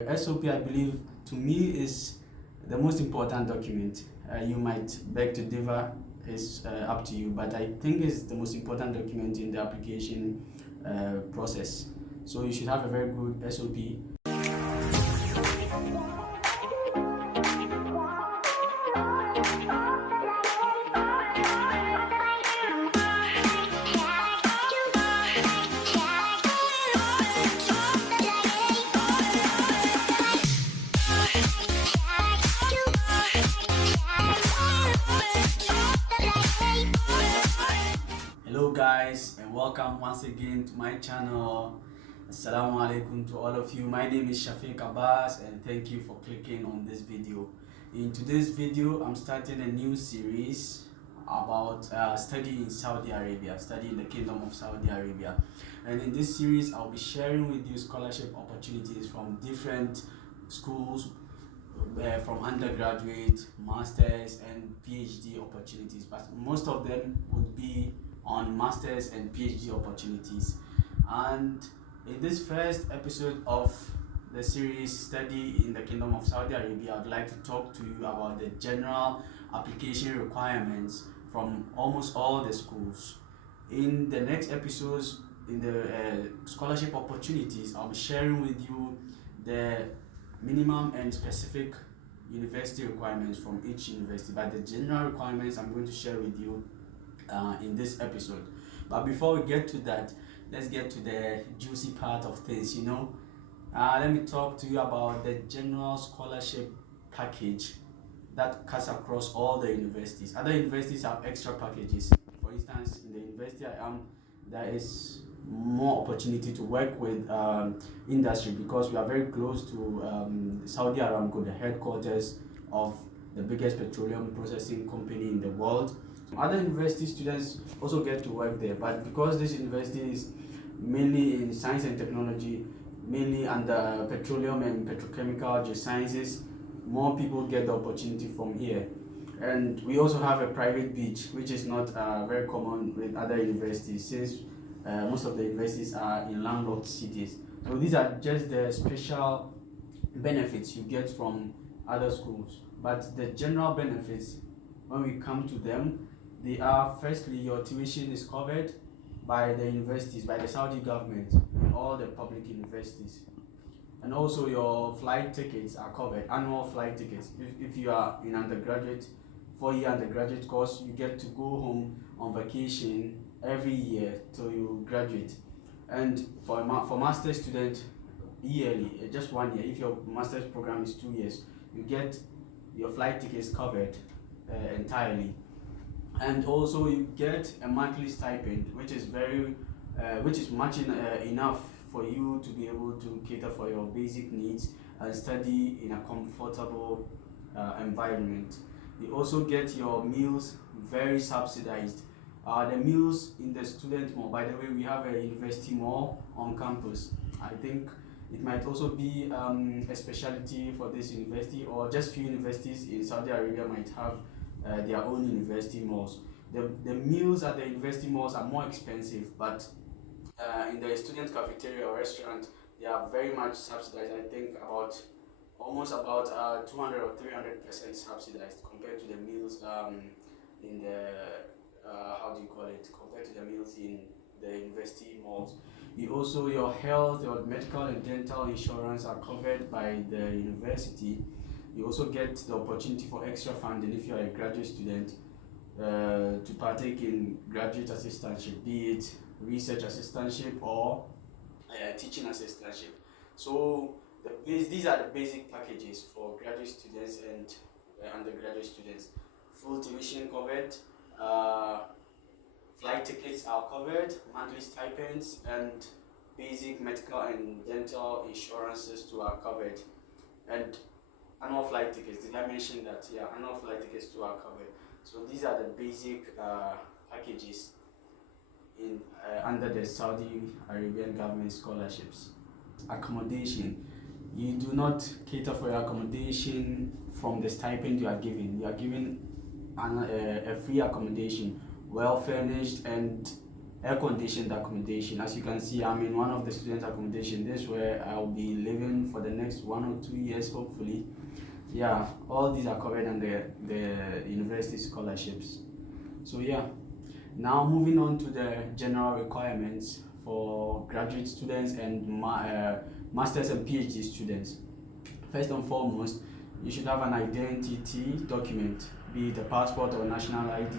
SOP, I believe, to me is the most important document. You might beg to differ, is up to you, but I think it's the most important document in the application process. So you should have a very good SOP. Hello guys, and welcome once again to my channel. Assalamu alaikum to all of you. My name is Shafiq Abbas, and thank you for clicking on this video. In today's video, I'm starting a new series about study in Saudi Arabia, study in the Kingdom of Saudi Arabia. And in this series, I'll be sharing with you scholarship opportunities from different schools, from undergraduate, masters, and PhD opportunities, but most of them would be on masters and PhD opportunities. And in this first episode of the series Study in the Kingdom of Saudi Arabia, I'd like to talk to you about the general application requirements from almost all the schools. In the next episodes, in the scholarship opportunities, I'll be sharing with you the minimum and specific university requirements from each university, but the general requirements I'm going to share with you in this episode. But before we get to that, let's get to the juicy part of things. Let me talk to you about the general scholarship package that cuts across all the universities. Other universities have extra packages. For instance, in the university I am, there is more opportunity to work with industry, because we are very close to Saudi Aramco, the headquarters of the biggest petroleum processing company in the world. Other university students also get to work there, but because this university is mainly in science and technology, mainly under petroleum and petrochemical geosciences, more people get the opportunity from here. And we also have a private beach, which is not very common with other universities, since most of the universities are in landlocked cities. So these are just the special benefits you get from other schools. But the general benefits, when we come to them, they are: firstly, your tuition is covered by the universities, by the Saudi government, in all the public universities. And also your flight tickets are covered, annual flight tickets. If you are in undergraduate, 4-year undergraduate course, you get to go home on vacation every year till you graduate. And for master student, yearly, just 1 year. If your master's program is 2 years, you get your flight tickets covered entirely. And also you get a monthly stipend, which is much enough for you to be able to cater for your basic needs and study in a comfortable environment. You also get your meals very subsidized. The meals in the student mall, by the way, we have a university mall on campus. I think it might also be a specialty for this university, or just few universities in Saudi Arabia might have their own university malls. The meals at the university malls are more expensive, but in the student cafeteria or restaurant, they are very much subsidized. I think almost about 200 or 300% subsidized compared to the meals in the compared to the meals in the university malls. Your health, your medical and dental insurance are covered by the university. You also get the opportunity for extra funding if you are a graduate student to partake in graduate assistantship, be it research assistantship or teaching assistantship. So these are the basic packages for graduate students and undergraduate students. Full tuition covered, flight tickets are covered, monthly stipends, and basic medical and dental insurances too are covered. And annual flight tickets, did I mention that? Yeah, annual flight tickets too are covered. So these are the basic packages in under the Saudi Arabian government scholarships. Accommodation. You do not cater for your accommodation from the stipend you are given. You are given a free accommodation, well furnished, and air-conditioned accommodation. As you can see, I'm in one of the student accommodation. This is where I'll be living for the next 1 or 2 years, hopefully. Yeah, all these are covered under the university scholarships. So yeah, now moving on to the general requirements for graduate students and masters and PhD students. First and foremost, you should have an identity document, be it a passport or national ID.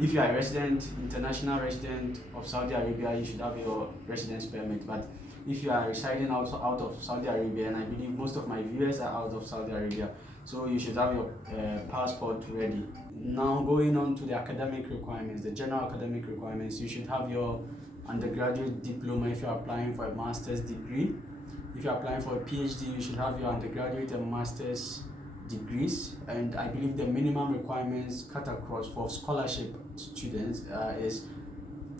If you are a resident, international resident of Saudi Arabia, you should have your residence permit. But if you are residing out of Saudi Arabia, and I believe most of my viewers are out of Saudi Arabia, so you should have your passport ready. Now going on to the academic requirements, the general academic requirements, you should have your undergraduate diploma if you are applying for a master's degree. If you're applying for a PhD, you should have your undergraduate and master's degrees. And I believe the minimum requirements cut across for scholarship students is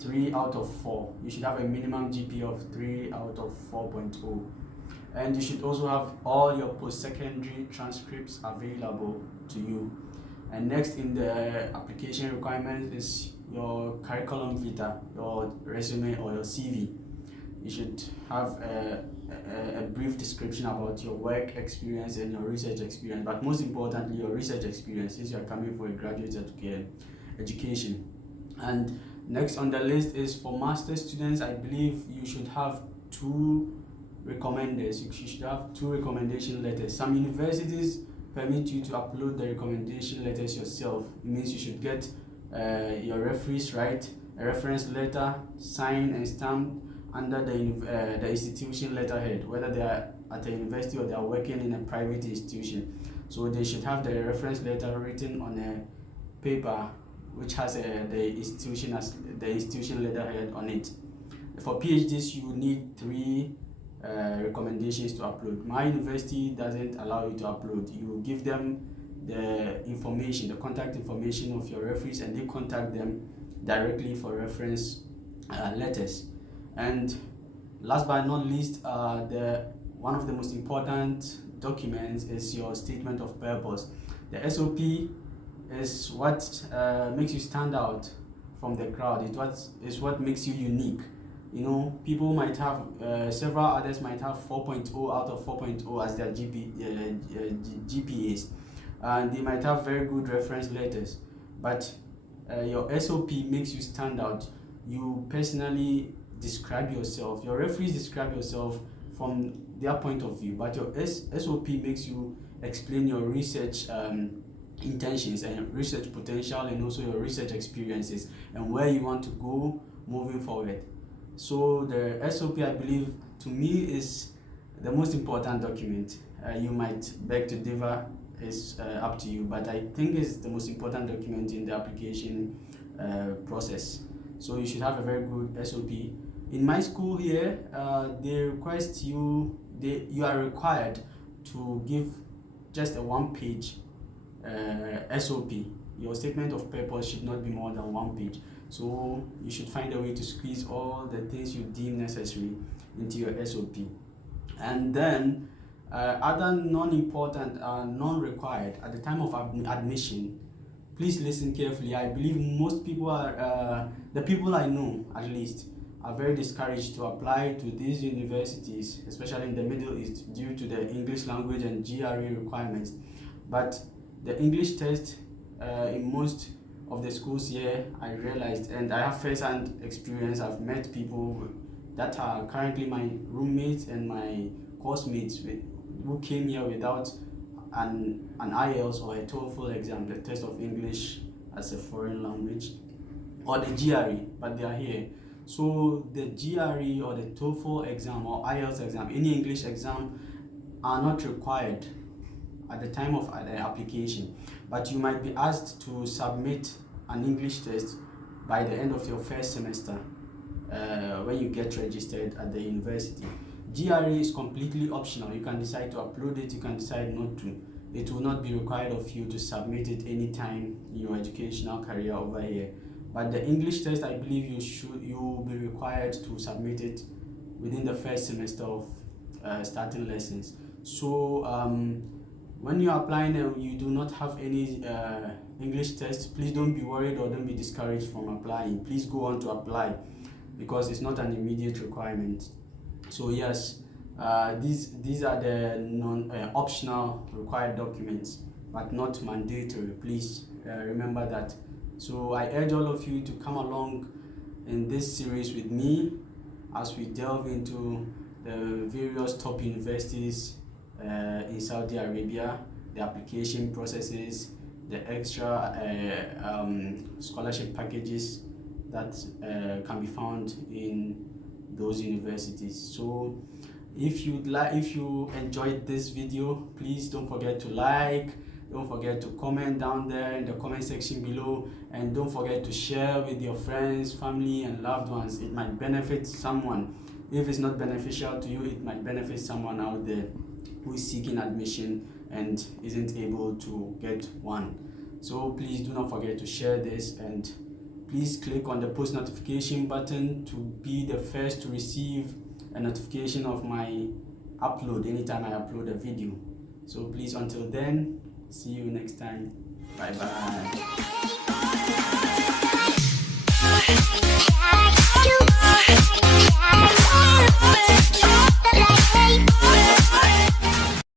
3 out of 4. You should have a minimum GPA of 3 out of 4.0. And you should also have all your post-secondary transcripts available to you. And next in the application requirements is your curriculum vitae, your resume or your CV. You should have a brief description about your work experience and your research experience, but most importantly your research experience since you are coming for a graduate education. And next on the list is for master students. I believe you should have 2 recommenders. You should have 2 recommendation letters. Some universities permit you to upload the recommendation letters yourself. It means you should get your referees write a reference letter signed and stamped under the institution letterhead, whether they are at a university or they are working in a private institution. So they should have the reference letter written on a paper which has the institution letterhead on it. For PhDs, you need 3 recommendations to upload. My university doesn't allow you to upload. You give them the information, the contact information of your referees, and they contact them directly for reference letters. And last but not least, one of the most important documents is your statement of purpose. The SOP is what makes you stand out from the crowd. It's what makes you unique. You know, people might have, several others might have 4.0 out of 4.0 as their GPAs. And they might have very good reference letters. But your SOP makes you stand out. You personally describe yourself. Your referees describe yourself from their point of view, but your SOP makes you explain your research intentions and research potential, and also your research experiences and where you want to go moving forward. So the SOP, I believe, to me is the most important document. You might beg to differ, is up to you, but I think it's the most important document in the application process. So you should have a very good SOP. In my school here, they request you are required to give just a 1-page SOP. Your statement of purpose should not be more than 1 page. So you should find a way to squeeze all the things you deem necessary into your SOP. And then other non-important, non-required at the time of admission. Please listen carefully. I believe most people are, the people I know at least, are very discouraged to apply to these universities, especially in the Middle East, due to the English language and GRE requirements. But the English test in most of the schools here, I realized, and I have first-hand experience. I've met people that are currently my roommates and my course mates who came here without an IELTS or a TOEFL exam, the test of English as a foreign language, or the GRE, but they are here. So the GRE or the TOEFL exam or IELTS exam, any English exam, are not required at the time of the application. But you might be asked to submit an English test by the end of your first semester when you get registered at the university. GRE is completely optional. You can decide to upload it, you can decide not to. It will not be required of you to submit it anytime in your educational career over here. But the English test, I believe you will be required to submit it within the first semester of starting lessons. So when you are applying and you do not have any English test, please don't be worried or don't be discouraged from applying. Please go on to apply. because it's not an immediate requirement. So yes, these are the optional required documents, but not mandatory. Please remember that. So I urge all of you to come along in this series with me as we delve into the various top universities in Saudi Arabia, the application processes, the extra scholarship packages that can be found in those universities. So if you enjoyed this video, please don't forget to like, don't forget to comment down there in the comment section below, and don't forget to share with your friends, family and loved ones. It might benefit someone. If it's not beneficial to you, it might benefit someone out there who is seeking admission and isn't able to get one. So please do not forget to share this, and please click on the post notification button to be the first to receive a notification of my upload anytime I upload a video. So please, until then, see you next time. Bye bye.